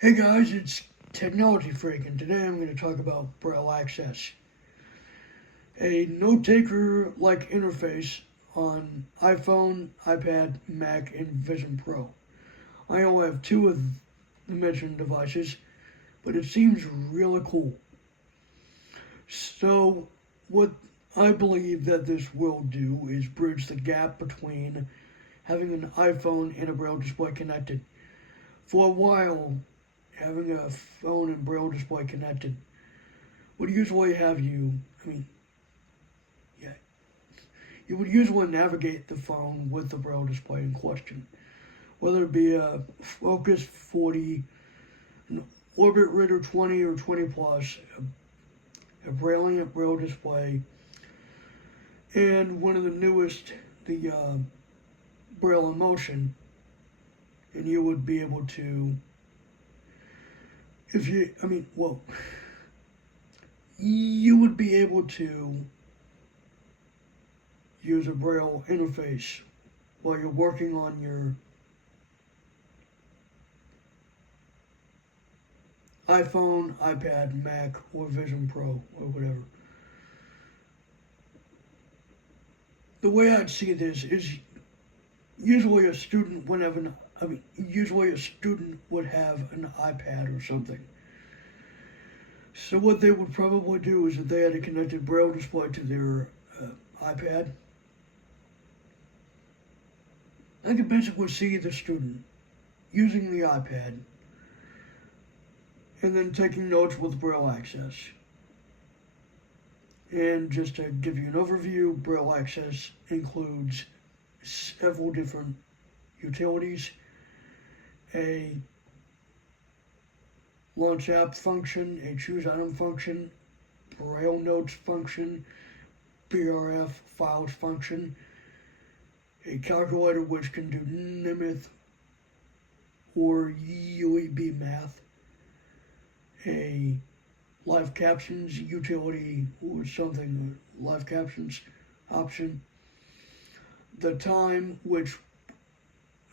Hey guys, it's Technology Freak, and today I'm going to talk about Braille Access, a note taker like interface on iPhone, iPad, Mac, and Vision Pro. I only have two of the mentioned devices, but it seems really cool. So, what I believe that this will do is bridge the gap between having an iPhone and a Braille display connected. For a while, having a phone and Braille display connected would usually have you, I mean, yeah, you would usually navigate the phone with the Braille display in question, whether it be a Focus 40, an Orbit Reader 20 or 20 Plus, a Brilliant Braille display, and one of the newest, the Braille in Motion, and you would be able to, if you, I mean, well, you would be able to use a Braille interface while you're working on your iPhone, iPad, Mac, or Vision Pro, or whatever. The way I'd see this is usually a student would have an, I mean, usually a student would have an iPad or something. So what they would probably do is if they had a connected Braille display to their iPad, I could basically see the student using the iPad and then taking notes with Braille access. And just to give you an overview, Braille access includes several different utilities, a launch app function, a choose item function, Braille notes function, BRF files function, a calculator which can do Nemeth or UEB math, a live captions utility or something, live captions option, the time which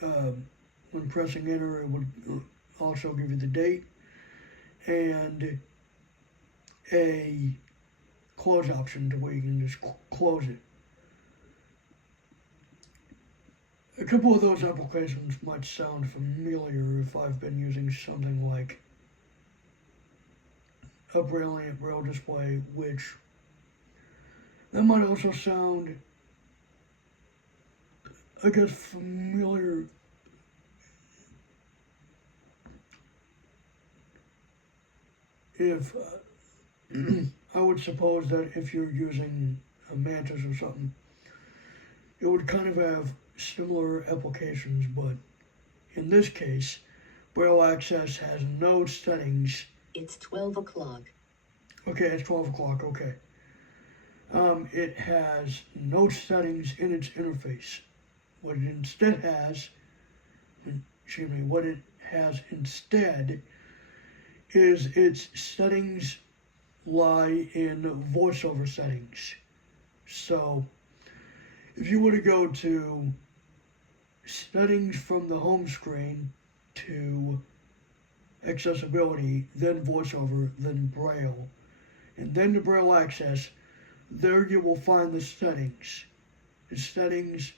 when pressing enter it would also give you the date, and a close option to where you can just close it. A couple of those applications might sound familiar if I've been using something like a Brilliant Braille display, which that might also sound, I guess, familiar if I would suppose that if you're using a Mantis or something, it would kind of have similar applications, but in this case, Braille Access has no settings. It's 12 o'clock. Okay, it's 12 o'clock, okay. It has no settings in its interface. What it instead has, what it has instead is its settings lie in voiceover settings. So, if you were to go to settings from the home screen to accessibility, then voiceover, then Braille, and then to Braille access, there you will find the settings. The settings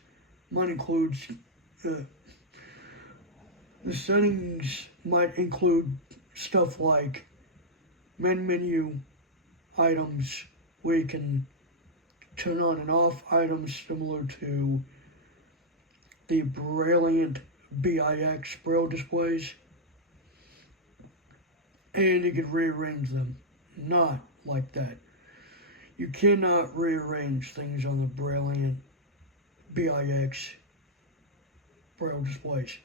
might include the settings might include stuff like main menu items where you can turn on and off items similar to the Brilliant BIX Braille displays, and you can rearrange them. Not like that. You cannot rearrange things on the Brilliant BIX Braille displays.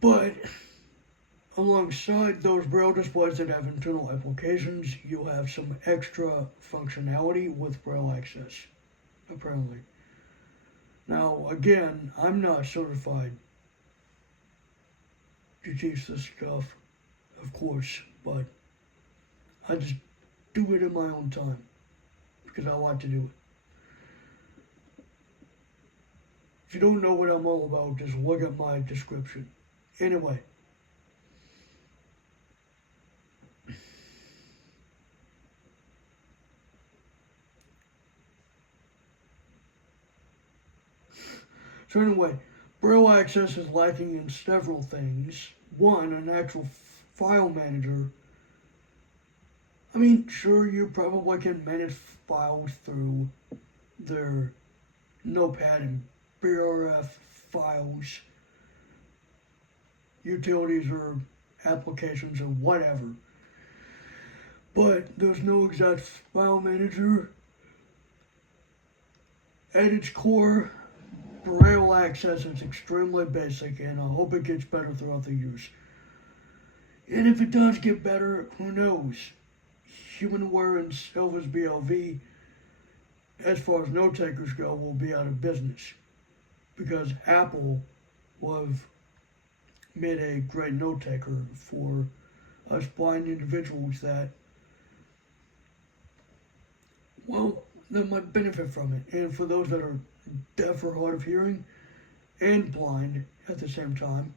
But alongside those Braille displays that have internal applications, you'll have some extra functionality with Braille access, apparently. Now, again, I'm not certified to teach this stuff, of course, but I just do it in my own time because I like to do it. If you don't know what I'm all about, just look at my description Anyway, Braille access is lacking in several things. One, an actual file manager. I mean, sure, you probably can manage files through their Notepad and BRF files, utilities or applications or whatever. But there's no exact file manager. At its core, Braille access is extremely basic, and I hope it gets better throughout the years. And if it does get better, who knows? Humanware and Silva's BLV, as far as note takers go, will be out of business because Apple will have made a great note taker for us blind individuals that, well, that might benefit from it. And for those that are deaf or hard of hearing and blind at the same time,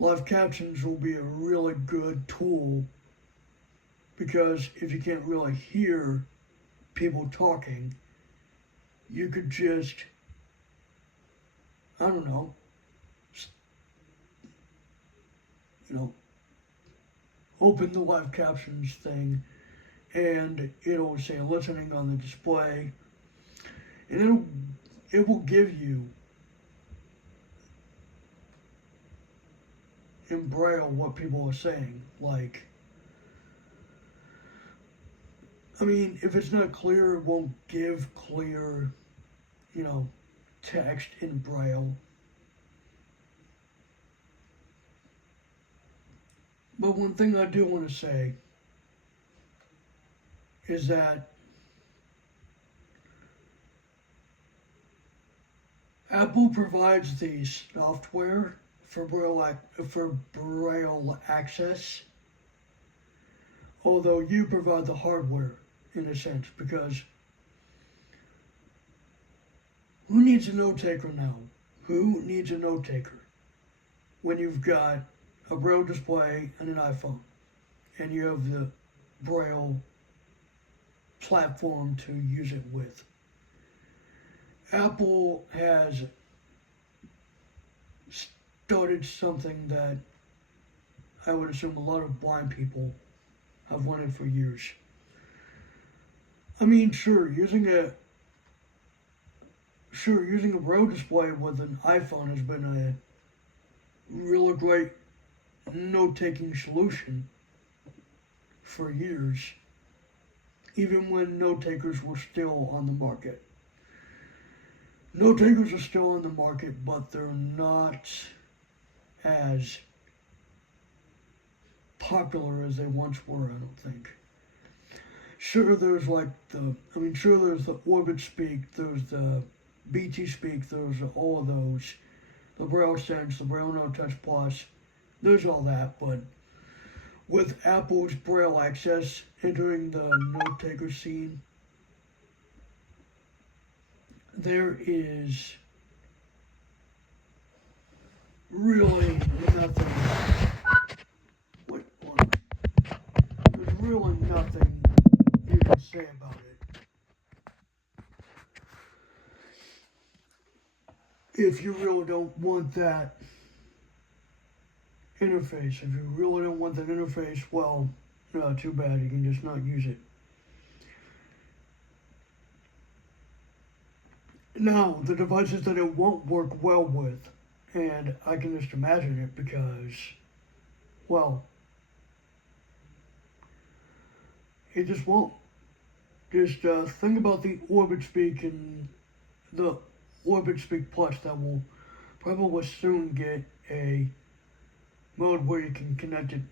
live captions will be a really good tool because if you can't really hear people talking, you could just, I don't know, open the live captions thing and it'll say listening on the display, and it will give you in Braille what people are saying. Like, I mean, if it's not clear, it won't give clear, text in Braille. But one thing I do want to say is that Apple provides the software for Braille access, although you provide the hardware in a sense, because who needs a note taker now? Who needs a note taker when you've got a Braille display and an iPhone, and you have the Braille platform to use it with? Apple has started something that I would assume a lot of blind people have wanted for years. I mean, sure, using a Braille display with an iPhone has been a really great note-taking solution for years, even when note takers were still on the market. Note takers are still on the market, but they're not as popular as they once were, I don't think. Sure, there's there's the Orbit Speak, there's the BT Speak, there's all of those. The Braille Sense, the Braille Note Touch Plus, there's all that, but with Apple's Braille access entering the note taker scene, there is really nothing. There's really nothing you can say about it. If you really don't want that interface, well, too bad, you can just not use it. Now, the devices that it won't work well with, and I can just imagine it because, well, it just won't. Just think about the Orbit Speak and the Orbit Speak Plus that will probably soon get a mode where you can connect it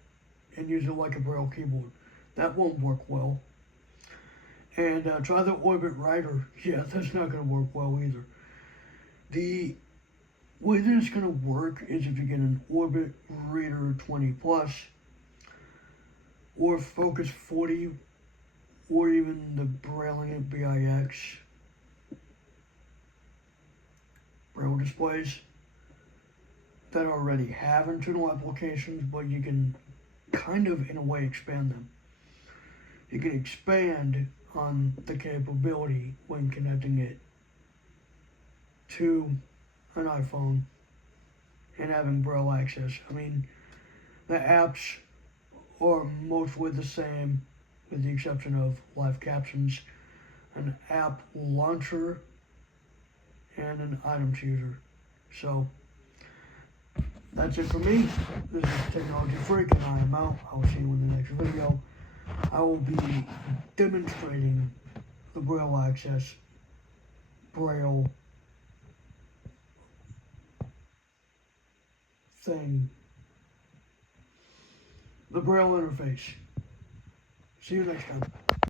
and use it like a Braille keyboard. That won't work well. And try the Orbit Writer. Yeah, that's not going to work well either. The way that it's going to work is if you get an Orbit Reader 20 Plus or Focus 40 or even the Brilliant BIX Braille displays. that already have internal applications, but you can kind of, in a way, expand them. You can expand on the capability when connecting it to an iPhone and having Braille access. I mean, the apps are mostly the same, with the exception of live captions, an app launcher, and an item chooser. So, that's it for me. This is Technology Freak, and I am out. I will see you in the next video. I will be demonstrating the Braille access, Braille thing, the Braille interface. See you next time.